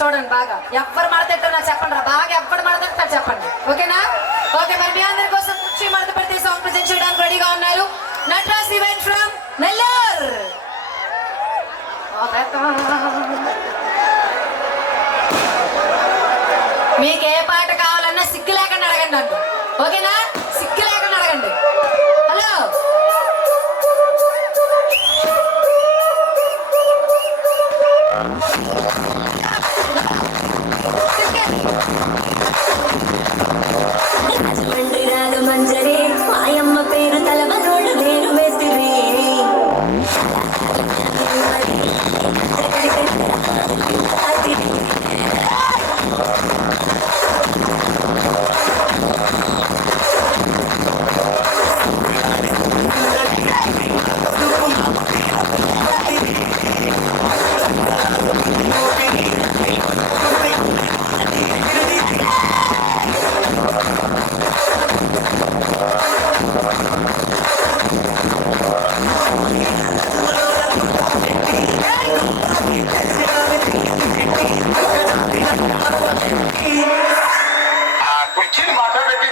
చూడండి బాగా. ఎవ్వరు మడతెట్టారు నాకు చెప్పండి రా, బాగా ఎవ్వరు మడతెట్టారు చెప్పండి, ఓకేనా? ఓకే, మరి మీ అందరి కోసం కుర్చీ మడత పెడితే సాంగ్ ప్రజెంట్ చేయడానికి రెడీగా ఉన్నారు నటరాజ్ ఈవెంట్ ఫ్రమ్ నెల్లూరు. మీకు ఏ పాట కావాలన్నా సిగ్గు లేకుండా అడగండి అంటూ, ఓకేనా? సిగ్గు లేకుండా అడగండి. హలో, మంజరి మాయమ్మ పేరు తలవనోడు నేను వేసిరి కుర్చీని మాట్లాడబెట్టి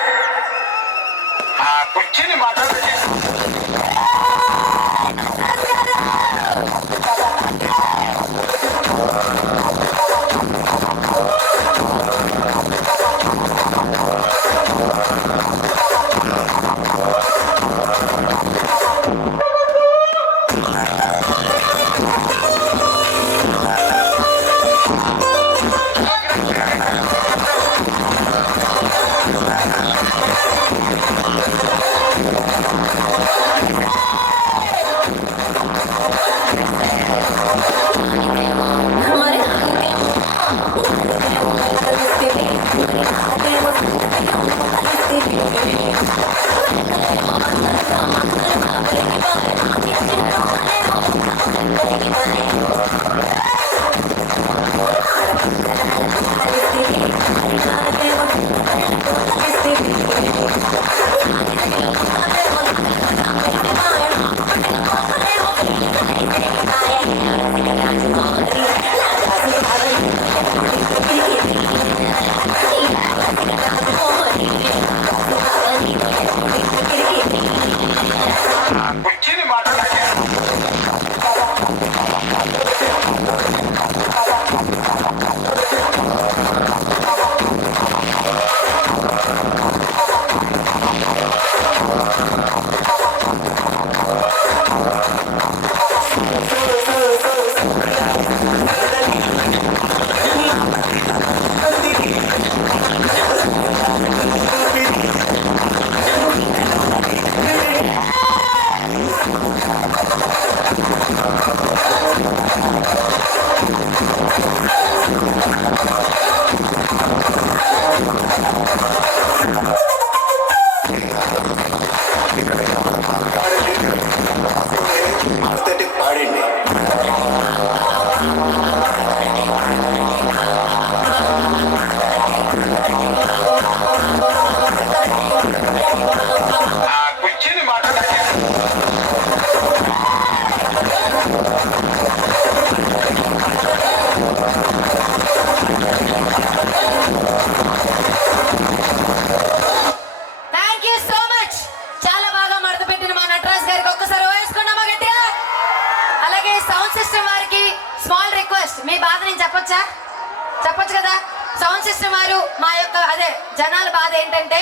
చెప్పొచ్చు కదా. సౌండ్ సిస్టమ్ వారు మా యొక్క అదే జనాల బాధ ఏంటంటే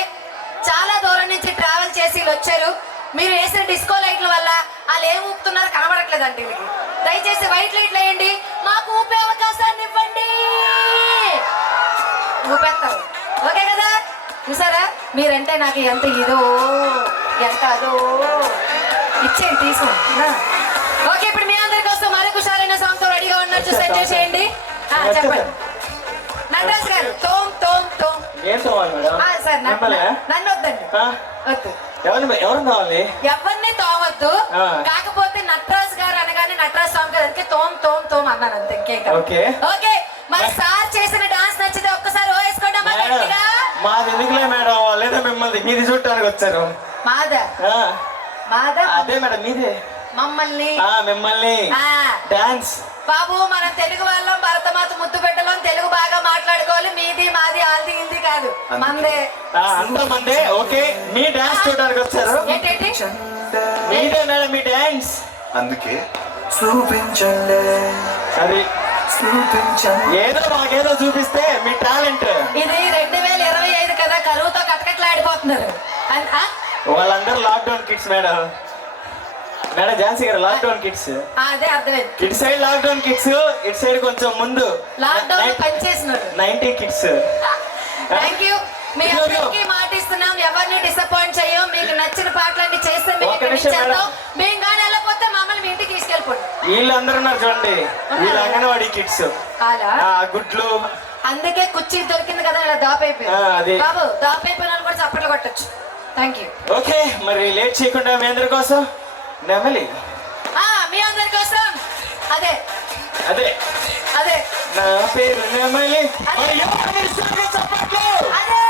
చాలా దూరం నుంచి ట్రావెల్ చేసి వచ్చారు. మీరు వేసిన డిస్కో లైట్ల వల్ల వాళ్ళు ఏం ఊపుతున్నారో కనబడట్లేదండి. వీళ్ళకి దయచేసి వైట్ లైట్లు వేయండి, మాకు ఊపే అవకాశాన్ని ఇవ్వండి. ఊపేస్తారు, ఓకే కదా? చూసారా, మీరంటే నాకు ఎంత ఇదో ఎంత అదో ఇచ్చేయండి, తీసుకుంటా. ఓకే, ఇప్పుడు మీ అందరి కోసం మరొక హుషారైన సాంగ్ తో రెడీగా ఉన్నారు, చూసి ఎంజాయ్ చేయండి. చెప్పండి నటరాజ్ గారు. తోమ్ తోమ్ తోమ్. సార్ నన్ను వద్దండి, వద్దు. ఎవరిని తోమొద్దు, కాకపోతే నటరాజ్ గారు అనగానే నటరాజ్ సాంగ్ గారికి తోమ్ తోమ్ తోమ్ అన్నాను అంతే, ఇంకేం. ఓకే, మరి సార్ చేసిన డాన్స్ నచ్చితే ఒక్కసారి వేసుకోండి. మాది ఎందుకులే మేడం, లేదా మిమ్మల్ని మీది చూడటానికి వచ్చారు. మాదా? మాదా? అదే మేడం మీదే. మిమ్మల్ని డాన్స్. బాబు మనం తెలుగు వాళ్ళం, భరతమాత ముద్దు పెట్టలం, తెలుగు బాగా మాట్లాడుకోవాలి. మీది మాది ఆల్ది ఇల్ది కాదు, మందే. అంత మందే. ఓకే, మీ డాన్స్ చూడడానికి వచ్చారు. ఏంటంటే మీదే మేడం మీ డాన్స్. అందుకే చూపించండి, అది చూపించండి. ఏదో మాకేదో చూపిస్తే మీ టాలెంట్. ఇది 2025 కదా, కరువుతో కటకట్లాడిపోతున్నారు. వాళ్ళందరూ lockdown kids madam. Madam Jhansi గారు లాక్డౌన్ కిడ్స్. అదే అర్థమైంది. ఇటు సైడ్ లాక్డౌన్ కిడ్స్, ఇటు సైడ్ కొంచెం ముందు లాక్డౌన్ పనిచేసినాడు. 90 కిడ్స్. Thank you. మీ అందరికీ మాట ఇస్తున్నాం, ఎవరిని డిసప్పాయింట్ చేయం. మీకు నచ్చిన పాటలన్నీ చేస్తే మీకు ఒక్క ఇక్కడి నుంచి నిమిషం చేద్దాం. మేడం. మేము కానీ వెళ్ళకపోతే మమ్మల్ని మీ ఇంటికి తీసుకెళ్ళిపోండి. వీళ్ళందరూ ఉన్నారు చూడండి, వీళ్ళు అంగన్వాడీ కిడ్స్. అలా గుడ్లు. అందుకే కుర్చీ దొరికింది కదా, ఇలా దాపైపోయింది. అది. బాబు దాపైపోయిన వాళ్ళు కూడా చప్పట్లు కొట్టచ్చు. Thank you. ఓకే, మరి లేట్ చేయకుండా మీ అందరి కోసం నెమలి. మీ అందరి కోసం అదే అదే అదే నా పేరు నెమలి. మరి ఎవరు ఈ song కి చప్పట్లు? అదే.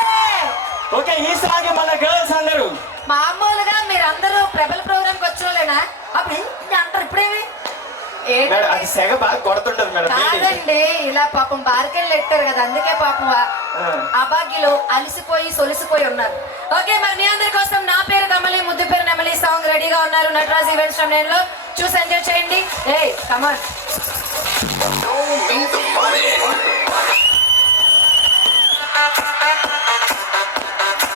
ఓకే, ఈ సాంగ్ మన గర్ల్స్ అందరూ. మామూలుగా మీరందరూ ప్రబల ప్రోగ్రామ్ కి వచ్చిన వాళ్ళేనా? అప్పుడు ఏంటి అంటారు ఇప్పుడేవి? మేడం అది సెగ బాగా కొడుతుంటది మేడం. కాదండి, ఇలా పాపం బార్కెళ్ళు ఎట్టారు కదా, అందుకే పాపం అభాగ్యులు అలసిపోయి సొలిసిపోయి ఉన్నారు. ఓకే, మరి మీ అందరి కోసం నా పేరు కమలి, ముద్దు పేరు నెమలి సాంగ్ రెడీగా ఉన్నారు. నటరాజ్ ఈవెంట్స్ లో చూసి ఎంజాయ్ చేయండి. ఏ కమాన్.